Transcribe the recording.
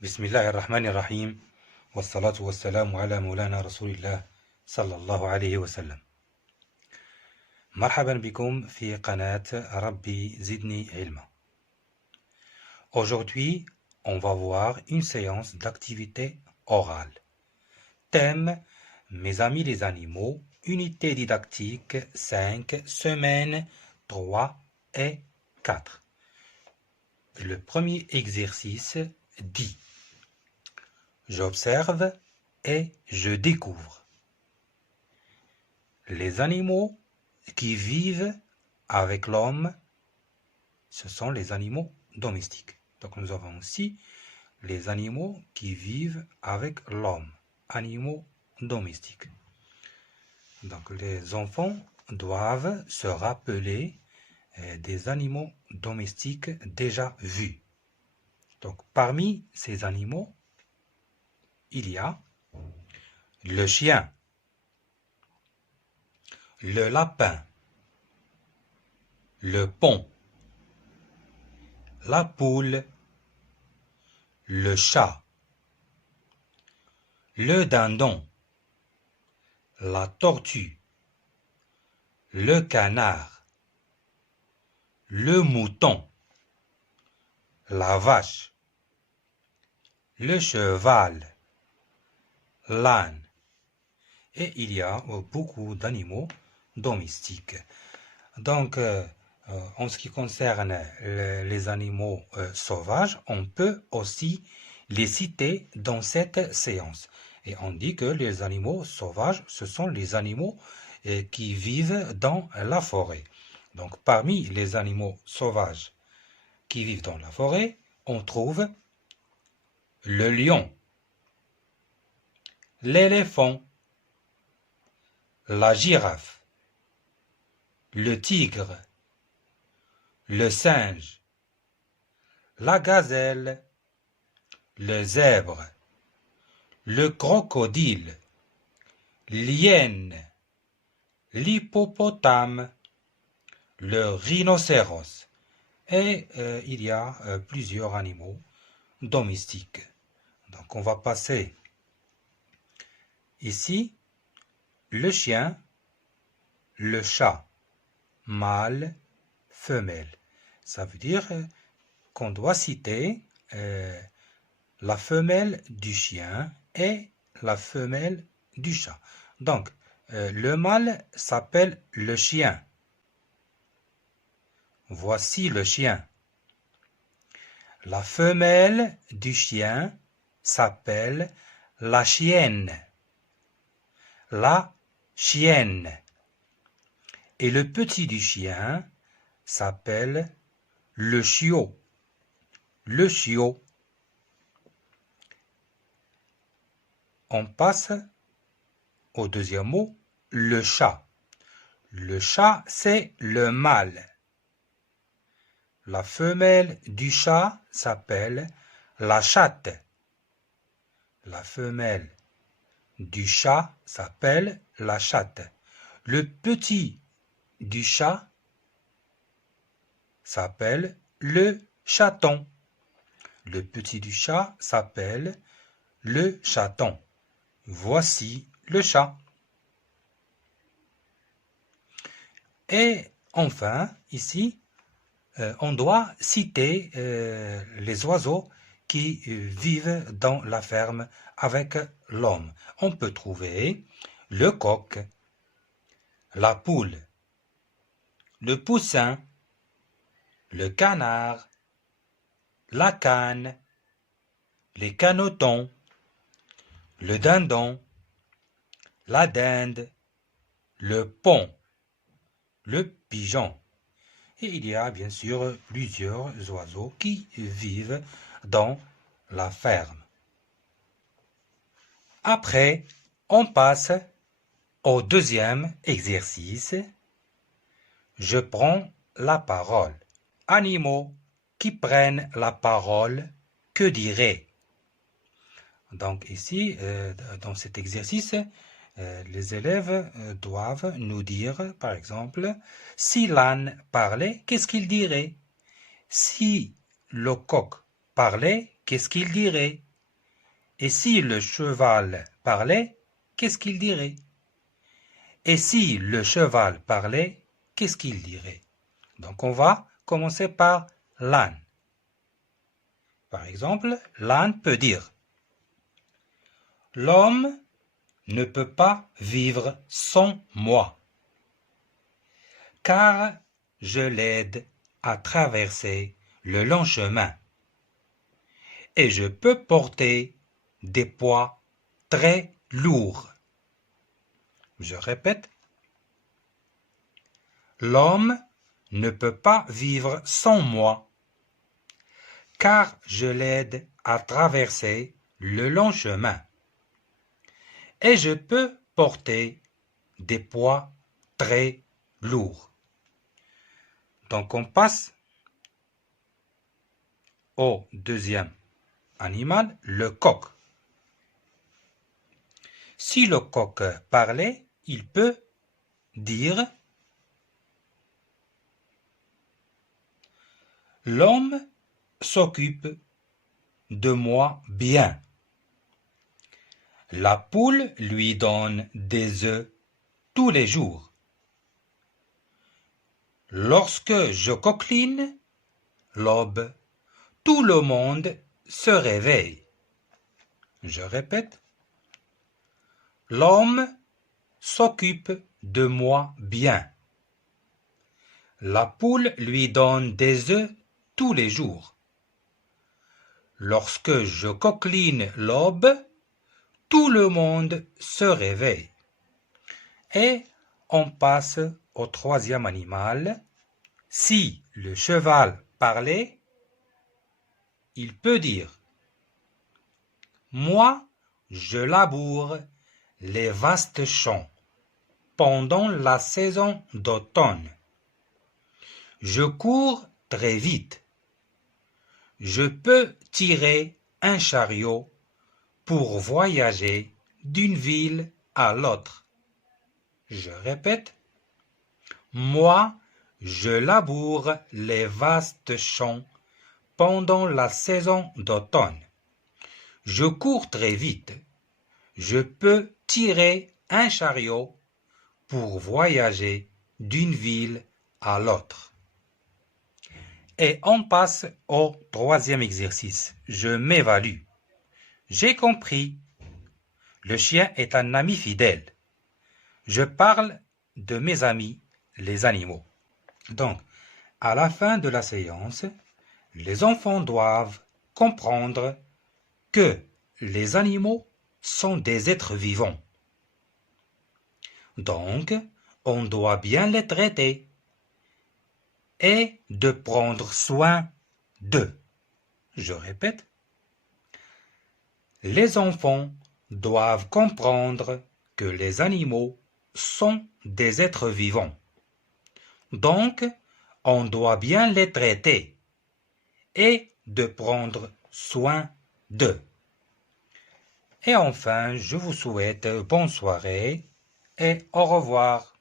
بسم الله الرحمن الرحيم والصلاة والسلام على مولانا رسول الله صلى الله عليه وسلم. مرحبا بكم في قناة ربي زدني علما. Aujourd'hui, on va voir une séance d'activité orale. Thème: Mes amis les animaux, unité didactique 5, semaine 3 et 4. Le premier exercice dit: J'observe et je découvre. Les animaux qui vivent avec l'homme, ce sont les animaux domestiques. Donc nous avons aussi les animaux qui vivent avec l'homme, animaux domestiques. Donc les enfants doivent se rappeler des animaux domestiques déjà vus. Donc parmi ces animaux, il y a le chien, le lapin, le paon, la poule, le chat, le dindon, la tortue, le canard, le mouton, la vache, le cheval, l'âne. Et il y a beaucoup d'animaux domestiques. Donc, en ce qui concerne les animaux sauvages, on peut aussi les citer dans cette séance. Et on dit que les animaux sauvages, ce sont les animaux qui vivent dans la forêt. Donc, parmi les animaux sauvages qui vivent dans la forêt, on trouve le lion, l'éléphant, la girafe, le tigre, le singe, la gazelle, le zèbre, le crocodile, l'hyène, l'hippopotame, le rhinocéros. Et il y a plusieurs animaux domestiques. Donc on va passer ici le chien, le chat, mâle, femelle. Ça veut dire qu'on doit citer la femelle du chien et la femelle du chat. Donc, le mâle s'appelle le chien. Voici le chien. La femelle du chien s'appelle la chienne. La chienne. Et le petit du chien s'appelle le chiot. Le chiot. On passe au deuxième mot, le chat. Le chat, c'est le mâle. La femelle du chat s'appelle la chatte. La femelle du chat s'appelle la chatte. Le petit du chat s'appelle le chaton. Le petit du chat s'appelle le chaton. Voici le chat. Et enfin, ici, on doit citer les oiseaux qui vivent dans la ferme avec l'homme. On peut trouver le coq, la poule, le poussin, le canard, la cane, les canotons, le dindon, la dinde, le paon, le pigeon. Et il y a bien sûr plusieurs oiseaux qui vivent dans la ferme. Après, on passe au deuxième exercice. Je prends la parole. Animaux qui prennent la parole, que dirait? Donc ici, dans cet exercice, les élèves doivent nous dire, par exemple, si l'âne parlait, qu'est-ce qu'il dirait? Si le coq parlait, qu'est-ce qu'il dirait? Et si le cheval parlait, qu'est-ce qu'il dirait? Et si le cheval parlait, qu'est-ce qu'il dirait? Donc on va commencer par l'âne. Par exemple, l'âne peut dire: l'homme ne peut pas vivre sans moi, car je l'aide à traverser le long chemin, et je peux porter des poids très lourds. Je répète, l'homme ne peut pas vivre sans moi, car je l'aide à traverser le long chemin, et je peux porter des poids très lourds. Donc on passe au deuxième animal, le coq. Si le coq parlait, il peut dire: l'homme s'occupe de moi bien. La poule lui donne des œufs tous les jours. Lorsque je coqueline l'aube, tout le monde se réveille. Je répète, l'homme s'occupe de moi bien. La poule lui donne des œufs tous les jours. Lorsque je coqueline l'aube, tout le monde se réveille. Et on passe au troisième animal. Si le cheval parlait, il peut dire: moi, je laboure les vastes champs pendant la saison d'automne. Je cours très vite. Je peux tirer un chariot pour voyager d'une ville à l'autre. Je répète, moi, je laboure les vastes champs pendant la saison d'automne. Je cours très vite. Je peux tirer un chariot pour voyager d'une ville à l'autre. Et on passe au troisième exercice. Je m'évalue. J'ai compris. Le chien est un ami fidèle. Je parle de mes amis, les animaux. Donc, à la fin de la séance, les enfants doivent comprendre que les animaux sont des êtres vivants. Donc, on doit bien les traiter et de prendre soin d'eux. Je répète, les enfants doivent comprendre que les animaux sont des êtres vivants. Donc, on doit bien les traiter et de prendre soin d'eux. Et enfin, je vous souhaite bonne soirée et au revoir.